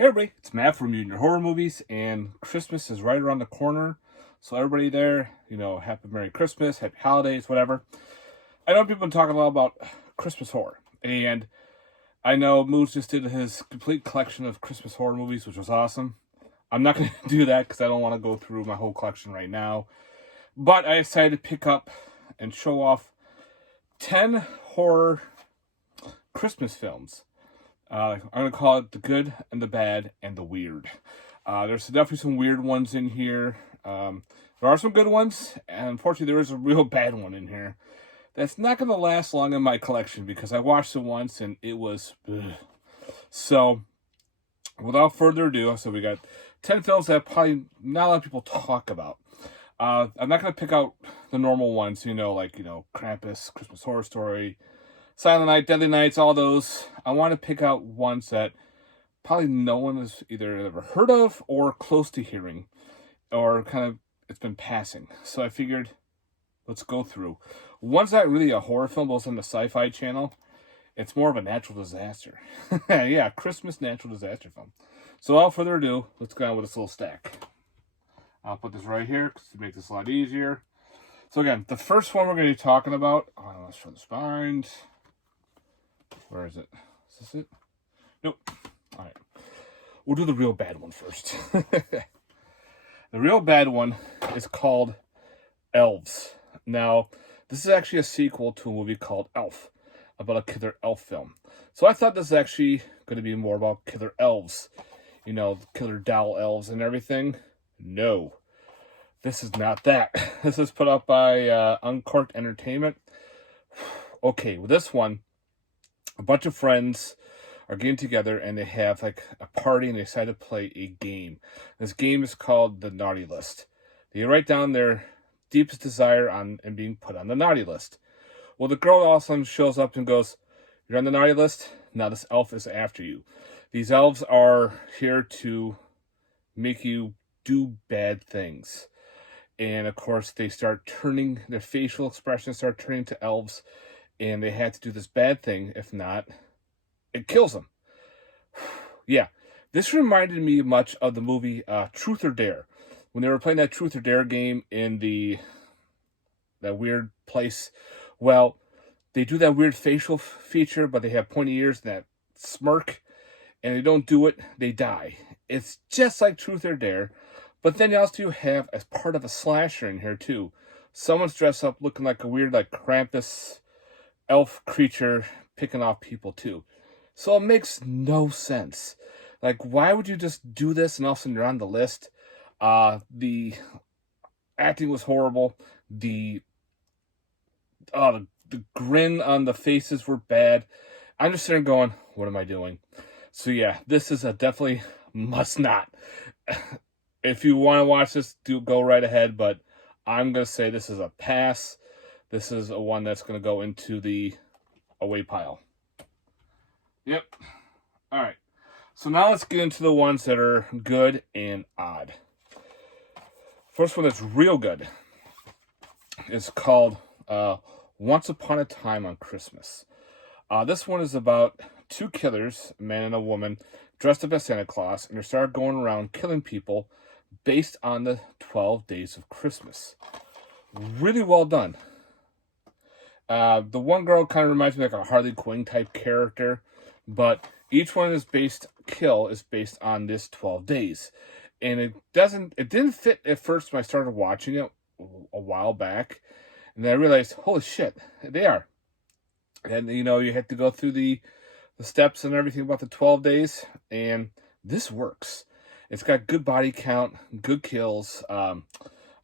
Hey everybody, it's Matt from Your Horror Movies, and Christmas is right around the corner. So everybody there, happy Merry Christmas, Happy Holidays, whatever. I know people have been talking a lot about Christmas horror, and I know Moose just did his complete collection of Christmas horror movies, which was awesome. I'm not going to do that because I don't want to go through my whole collection right now. But I decided to pick up and show off 10 horror Christmas films. I'm going to call it the good and the bad and the weird. There's definitely some weird ones in here. There are some good ones, and unfortunately there is a real bad one in here. That's not going to last long in my collection because I watched it once and it was... Ugh. So, without further ado, so we got 10 films that probably not a lot of people talk about. I'm not going to pick out the normal ones, like Krampus, Christmas Horror Story, Silent Night, Deadly Nights, all those. I want to pick out ones that probably no one has either ever heard of or close to hearing, or kind of it's been passing. So I figured, let's go through. One's not really a horror film, but it's on the Sci-Fi Channel. It's more of a natural disaster. Yeah, Christmas natural disaster film. So without further ado, let's go on with this little stack. I'll put this right here to make this a lot easier. So again, the first one we're going to be talking about, let's show the spine. Where is it? Is this it? Nope. All right. We'll do the real bad one first. The real bad one is called Elves. Now, this is actually a sequel to a movie called Elf, about a killer elf film. So I thought this is actually going to be more about killer elves. Killer doll elves and everything. No. This is not that. This is put out by Uncorked Entertainment. Okay, with this one, a bunch of friends are getting together and they have like a party and they decide to play a game. This game is called the Naughty List. They write down their deepest desire and being put on the naughty list. Well, the girl all of a sudden shows up and goes, "You're on the naughty list? Now this elf is after you. These elves are here to make you do bad things." And of course, they start turning, their facial expressions start turning to elves, and they had to do this bad thing. If not, it kills them. Yeah, this reminded me much of the movie Truth or Dare. When they were playing that Truth or Dare game in that weird place. Well, they do that weird facial feature, but they have pointy ears and that smirk, and they don't do it, they die. It's just like Truth or Dare, but then you also have, as part of a slasher in here too, someone's dressed up looking like a weird, like Krampus elf creature picking off people too. So it makes no sense. Like, why would you just do this and all of a sudden you're on the list? The acting was horrible. The grin on the faces were bad. I'm just sitting going, what am I doing? So yeah, this is a definitely must not. If you want to watch this, go right ahead, but I'm going to say this is a pass. This is a one that's going to go into the away pile. Yep. All right. So now let's get into the ones that are good and odd. First one that's real good is called Once Upon a Time on Christmas. This one is about two killers, a man and a woman, dressed up as Santa Claus, and they start going around killing people based on the 12 days of Christmas. Really well done. The one girl kind of reminds me like a Harley Quinn type character, but each one is based on this 12 days. And it didn't fit at first when I started watching it a while back. And then I realized, holy shit, they are. And, you have to go through the steps and everything about the 12 days. And this works. It's got good body count, good kills. I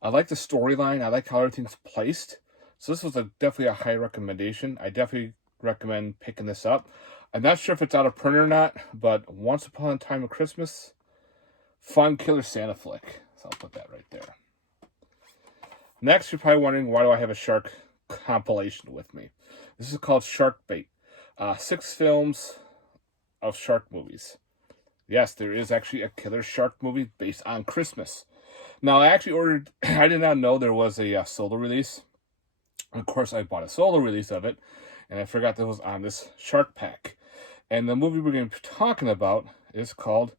like the storyline. I like how everything's placed. So this was definitely a high recommendation. I definitely recommend picking this up. I'm not sure if it's out of print or not, but Once Upon a Time of Christmas, fun killer Santa flick. So I'll put that right there. Next, you're probably wondering, why do I have a shark compilation with me? This is called Shark Bait. 6 films of shark movies. Yes, there is actually a killer shark movie based on Christmas. Now, I actually ordered, I did not know there was a solo release. Of course, I bought a solo release of it, and I forgot that it was on this shark pack. And the movie we're going to be talking about is called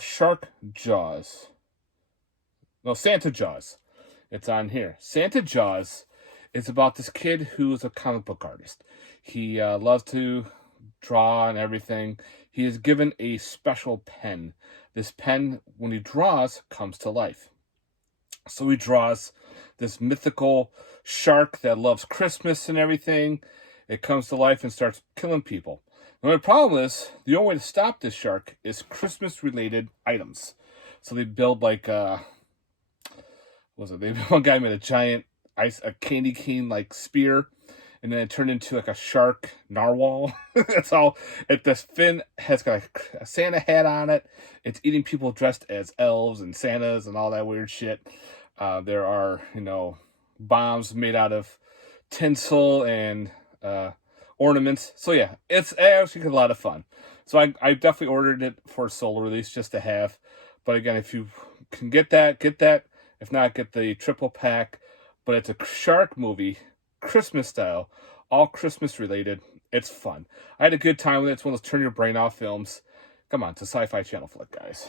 Shark Jaws. No, Santa Jaws. It's on here. Santa Jaws is about this kid who is a comic book artist. He loves to draw and everything. He is given a special pen. This pen, when he draws, comes to life. So he draws this mythical shark that loves Christmas and everything. It comes to life and starts killing people. The only problem is, the only way to stop this shark is Christmas-related items. So they build like, one guy made a giant a candy cane like spear, and then it turned into like a shark narwhal. That's all. The fin has got a Santa hat on it. It's eating people dressed as elves and Santas and all that weird shit. There are, bombs made out of tinsel and ornaments. So yeah, it's actually a lot of fun. So I definitely ordered it for solo release just to have. But again, if you can get that, get that. If not, get the triple pack. But it's a shark movie, Christmas style, all Christmas related. It's fun. I had a good time with it. It's one of those turn your brain off films. Come on, it's a Sci-Fi Channel flick, guys.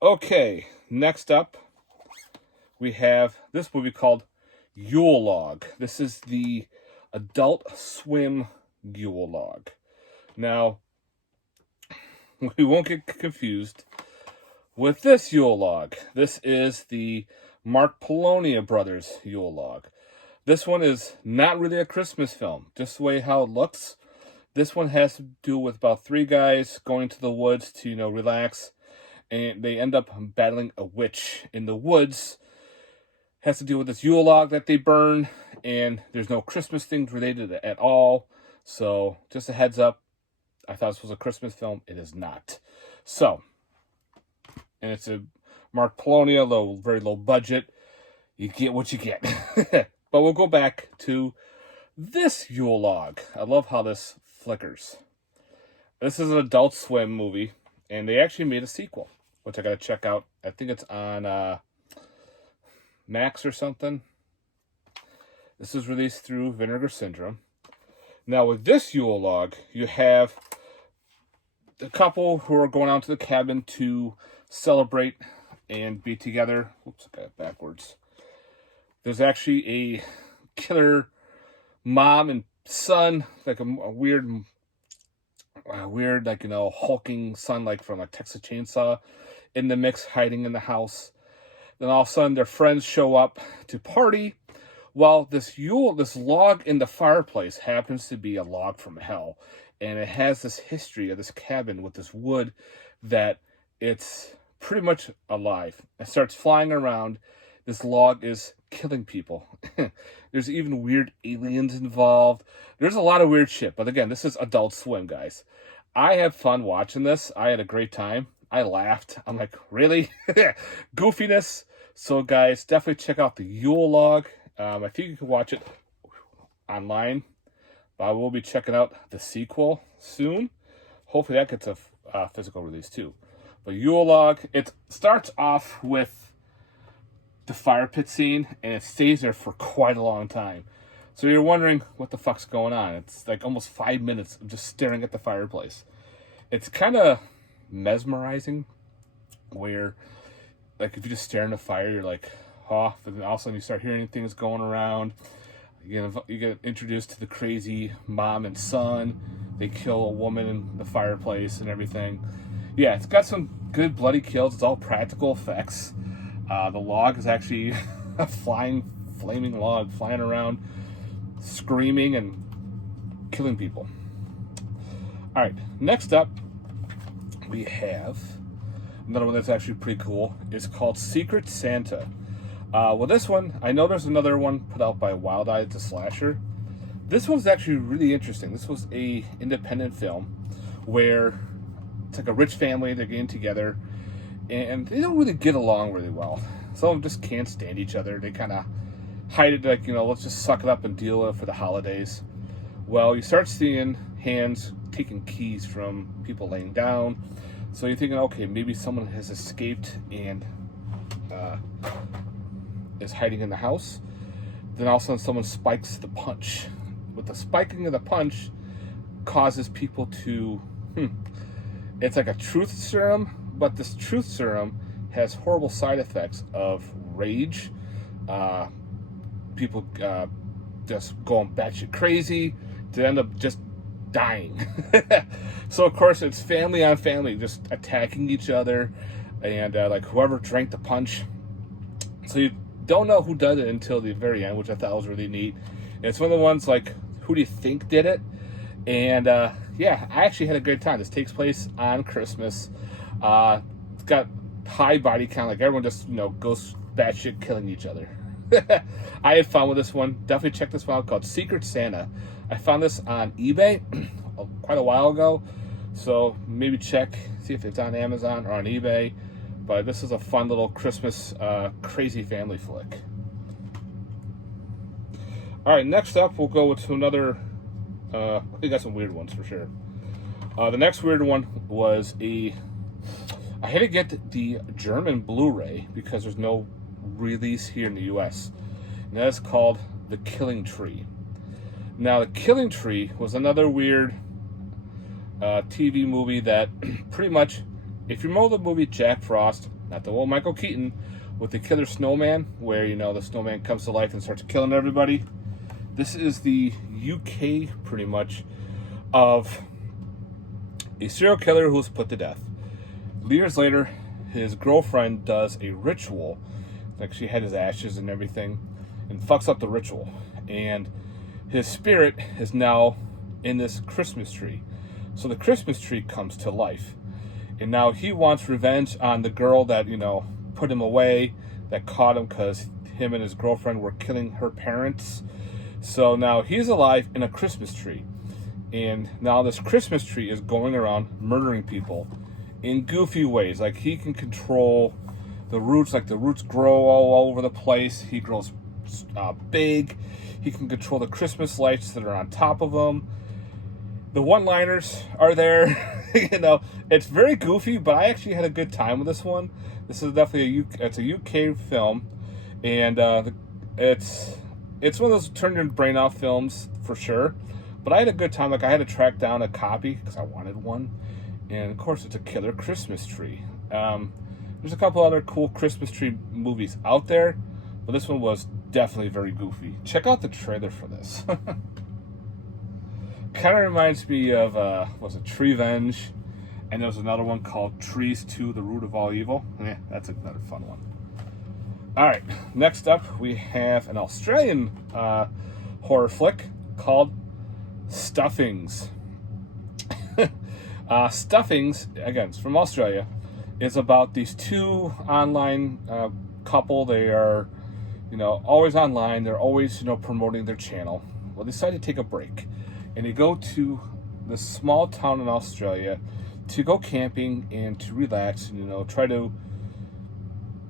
Okay, next up, we have this movie called Yule Log. This is the Adult Swim Yule Log. Now, we won't get confused with this Yule Log. This is the Mark Polonia Brothers Yule Log. This one is not really a Christmas film, just the way how it looks. This one has to do with about 3 guys going to the woods to, relax, and they end up battling a witch in the woods. Has to do with this Yule log that they burn, and there's no Christmas things related at all. So, just a heads up, I thought this was a Christmas film. It is not. So, and it's a Mark Polonia, very low budget. You get what you get. But we'll go back to this Yule log. I love how this flickers. This is an Adult Swim movie, and they actually made a sequel, which I gotta check out. I think it's on Max or something. This is released through Vinegar Syndrome. Now with this Yule log, you have the couple who are going out to the cabin to celebrate and be together. Whoops, I got it backwards. There's actually a killer mom and son, like a weird, like, hulking son, like from a Texas Chainsaw, in the mix, hiding in the house. Then all of a sudden, their friends show up to party. Well, this log in the fireplace happens to be a log from hell, and it has this history of this cabin with this wood that it's pretty much alive. It starts flying around. This log is killing people. There's even weird aliens involved. There's a lot of weird shit. But again, this is Adult Swim, guys. I had fun watching this. I had a great time. I laughed. I'm like, really? Goofiness. So, guys, definitely check out the Yule log. I think you can watch it online. But I will be checking out the sequel soon. Hopefully that gets a physical release too. But Yule log, it starts off with the fire pit scene, and it stays there for quite a long time. So you're wondering what the fuck's going on. It's like almost 5 minutes of just staring at the fireplace. It's kind of mesmerizing, where like if you just stare in the fire, you're like off, and then all of a sudden you start hearing things going around. You get introduced to the crazy mom and son. They kill a woman in the fireplace and everything. Yeah, it's got some good bloody kills. It's all practical effects. The log is actually a flaming log flying around, screaming and killing people. All right, next up, we have another one that's actually pretty cool. It's called Secret Santa. Well, this one, I know there's another one put out by Wild Eye, the slasher. This one's actually really interesting. This was a independent film where it's like a rich family. They're getting together, and they don't really get along really well. Some of them just can't stand each other. They kind of hide it, like, let's just suck it up and deal with it for the holidays. Well, you start seeing hands taking keys from people laying down. So you're thinking, okay, maybe someone has escaped and is hiding in the house. Then all of a sudden someone spikes the punch. With the spiking of the punch causes people to It's like a truth serum, but this truth serum has horrible side effects of rage, uh, people just going batshit crazy to end up just dying. So of course it's family on family just attacking each other, and like whoever drank the punch. So you don't know who did it until the very end, which I thought was really neat. And it's one of the ones like, who do you think did it? And yeah, I actually had a good time. This takes place on Christmas. It's got high body count, like everyone just goes batshit killing each other. I had fun with this one. Definitely check this one out, called Secret Santa. I found this on eBay quite a while ago, so maybe check, see if it's on Amazon or on eBay. But this is a fun little Christmas crazy family flick. All right, next up we'll go to another. We got some weird ones for sure. The next weird one was I had to get the German Blu-ray because there's no release here in the US. And that's called The Killing Tree. Now, The Killing Tree was another weird TV movie that pretty much, if you remember the movie Jack Frost, not the old Michael Keaton, with the killer snowman, where the snowman comes to life and starts killing everybody. This is the UK, pretty much, of a serial killer who's put to death. Years later, his girlfriend does a ritual, like she had his ashes and everything, and fucks up the ritual. And his spirit is now in this Christmas tree. So the Christmas tree comes to life. And now he wants revenge on the girl that, put him away, that caught him because him and his girlfriend were killing her parents. So now he's alive in a Christmas tree. And now this Christmas tree is going around murdering people in goofy ways. Like he can control the roots, like the roots grow all over the place. He grows big. He can control the Christmas lights that are on top of him. The one-liners are there. It's very goofy, but I actually had a good time with this one. This is definitely it's a UK film, and it's one of those turn your brain off films for sure. But I had a good time. Like I had to track down a copy because I wanted one. And of course, it's a killer Christmas tree. There's a couple other cool Christmas tree movies out there, but this one was definitely very goofy. Check out the trailer for this. Kind of reminds me of, Treevenge, and there's another one called Trees 2, The Root of All Evil. Yeah, that's another fun one. All right, next up we have an Australian horror flick called Stuffings. Stuffings, again, it's from Australia. It's about these two online couple. They are, always online. They're always, promoting their channel. Well, they decide to take a break, and they go to this small town in Australia to go camping and to relax and, try to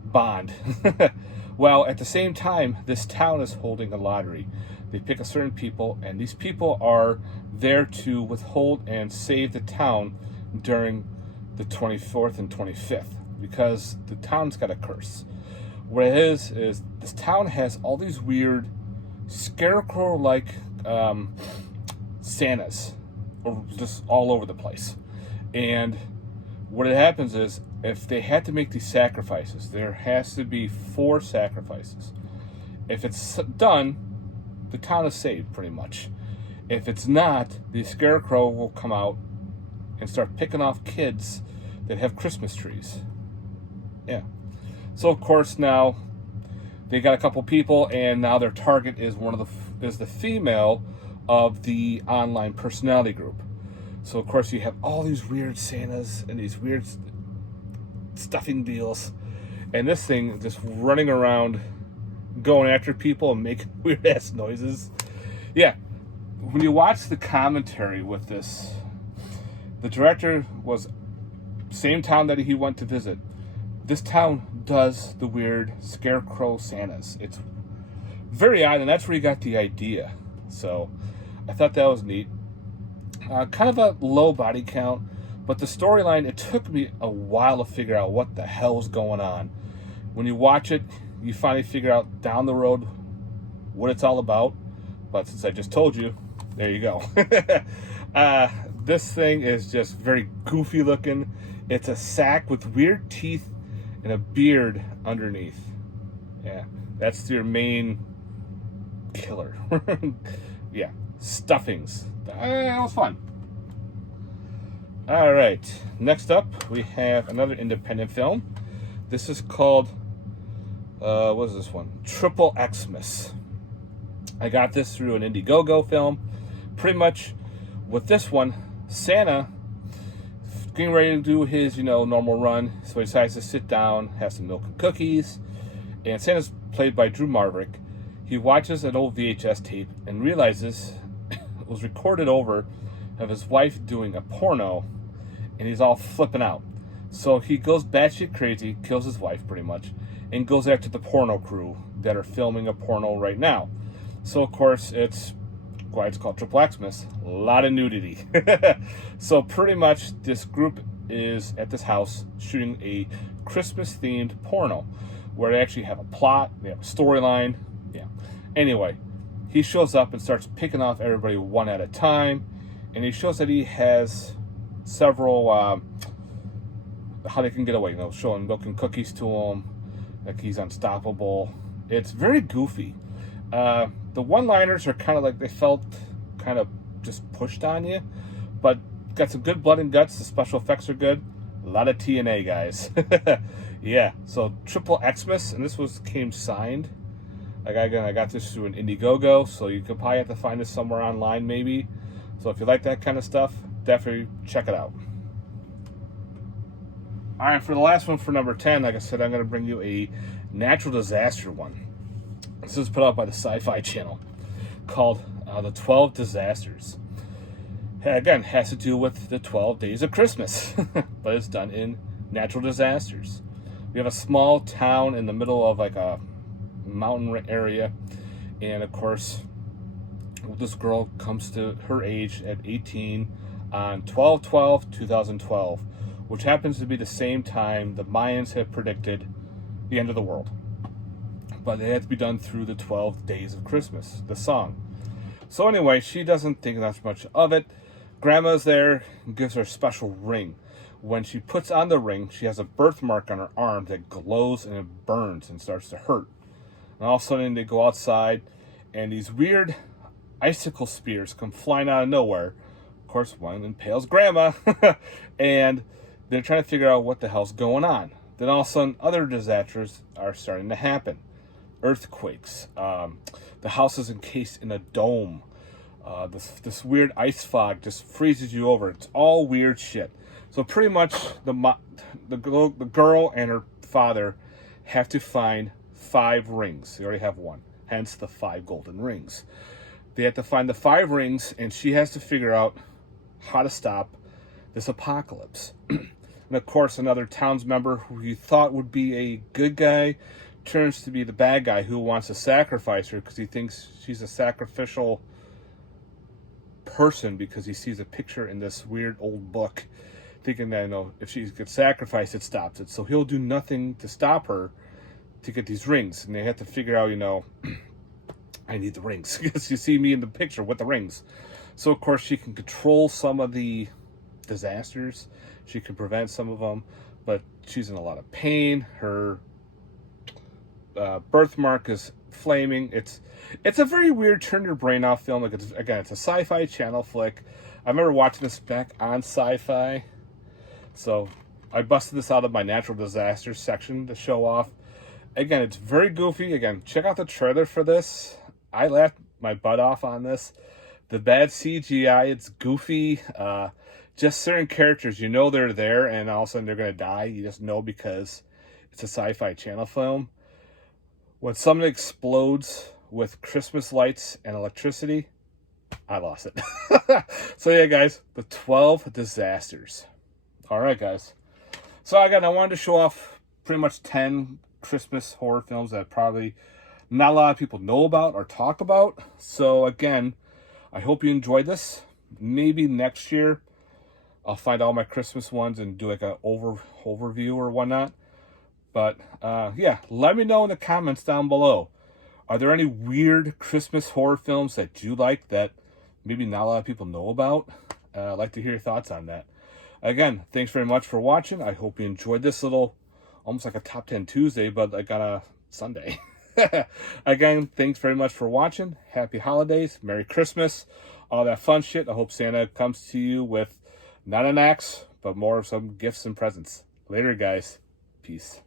bond. Well, at the same time, this town is holding a lottery. They pick a certain people, and these people are there to withhold and save the town during the 24th and 25th because the town's got a curse. What it is this town has all these weird scarecrow-like Santas just all over the place. And what it happens is, if they had to make these sacrifices, there has to be 4 sacrifices. If it's done, the town is saved, pretty much. If it's not, the scarecrow will come out and start picking off kids that have Christmas trees. Yeah. So of course now they got a couple people, and now their target is is the female of the online personality group. So of course you have all these weird Santas and these weird stuffing deals, and this thing just running around going after people and making weird ass noises. Yeah, when you watch the commentary with this, the director was same town that he went to visit. This town does the weird scarecrow Santas. It's very odd, and that's where he got the idea. So I thought that was neat. Kind of a low body count, but the storyline, it took me a while to figure out what the hell's going on. When you watch it, you finally figure out down the road what it's all about. But since I just told you, there you go. This thing is just very goofy looking. It's a sack with weird teeth and a beard underneath. Yeah, that's your main killer. Yeah, stuffings. That was fun. All right, next up we have another independent film. This is called, what is this one? Triple Xmas. I got this through an Indiegogo film. Pretty much with this one, Santa getting ready to do his, normal run. So he decides to sit down, have some milk and cookies. And Santa's played by Drew Marvick. He watches an old VHS tape and realizes it was recorded over of his wife doing a porno, and he's all flipping out. So he goes batshit crazy, kills his wife pretty much, and goes after the porno crew that are filming a porno right now. So of course it's why it's called Triple Xmas. A lot of nudity. So pretty much this group is at this house shooting a Christmas themed porno where they actually have a plot, they have a storyline. Yeah. Anyway, he shows up and starts picking off everybody one at a time, and he shows that he has several how they can get away, showing milk and cookies to him, like he's unstoppable. It's very goofy. The one-liners are kind of like they felt kind of just pushed on you, but got some good blood and guts. The special effects are good. A lot of TNA, guys. Yeah, so Triple Xmas, and this came signed. I got this through an Indiegogo, so you could probably have to find this somewhere online maybe. So if you like that kind of stuff, definitely check it out. All right, for the last one, for number 10, like I said, I'm going to bring you a natural disaster one. This is put out by the Sci-Fi Channel, called The 12 Disasters. Again, has to do with the 12 days of Christmas, but it's done in natural disasters. We have a small town in the middle of like a mountain area, and of course, this girl comes to her age at 18 on 12/12/2012, which happens to be the same time the Mayans have predicted the end of the world. But it had to be done through the 12 days of Christmas, the song. So anyway, she doesn't think that much of it. Grandma's there and gives her a special ring. When she puts on the ring, she has a birthmark on her arm that glows and it burns and starts to hurt. And all of a sudden they go outside and these weird icicle spears come flying out of nowhere. Of course, one impales Grandma. And they're trying to figure out what the hell's going on. Then all of a sudden, other disasters are starting to happen. Earthquakes. The house is encased in a dome. This weird ice fog just freezes you over. It's all weird shit. So pretty much the girl and her father have to find 5 rings. They already have one. Hence the 5 golden rings. They have to find the 5 rings, and she has to figure out how to stop this apocalypse. And of course, another townsmember who you thought would be a good guy turns to be the bad guy who wants to sacrifice her because he thinks she's a sacrificial person because he sees a picture in this weird old book, thinking that, if she gets sacrificed, it stops it. So he'll do nothing to stop her to get these rings. And they have to figure out, I need the rings because you see me in the picture with the rings. So, of course, she can control some of the disasters. She can prevent some of them, but she's in a lot of pain. Her birthmark is flaming. It's a very weird, turn your brain off film. Like it's a Sci-Fi Channel flick. I remember watching this back on Sci-Fi, so I busted this out of my natural disasters section to show off. Again, it's very goofy. Again, check out the trailer for this. I laughed my butt off on this. The bad CGI, it's goofy. Just certain characters, they're there, and all of a sudden they're going to die. You just know because it's a Sci-Fi Channel film. When something explodes with Christmas lights and electricity, I lost it. So yeah, guys, the 12 disasters. All right, guys. So again, I wanted to show off pretty much 10 Christmas horror films that probably not a lot of people know about or talk about. So again, I hope you enjoyed this. Maybe next year I'll find all my Christmas ones and do like an overview or whatnot. But yeah, let me know in the comments down below. Are there any weird Christmas horror films that you like that maybe not a lot of people know about? I'd like to hear your thoughts on that. Again, thanks very much for watching. I hope you enjoyed this little, almost like a Top 10 Tuesday, but like on a Sunday. Again, thanks very much for watching. Happy holidays, Merry Christmas, all that fun shit. I hope Santa comes to you with not an axe, but more of some gifts and presents. Later, guys. Peace.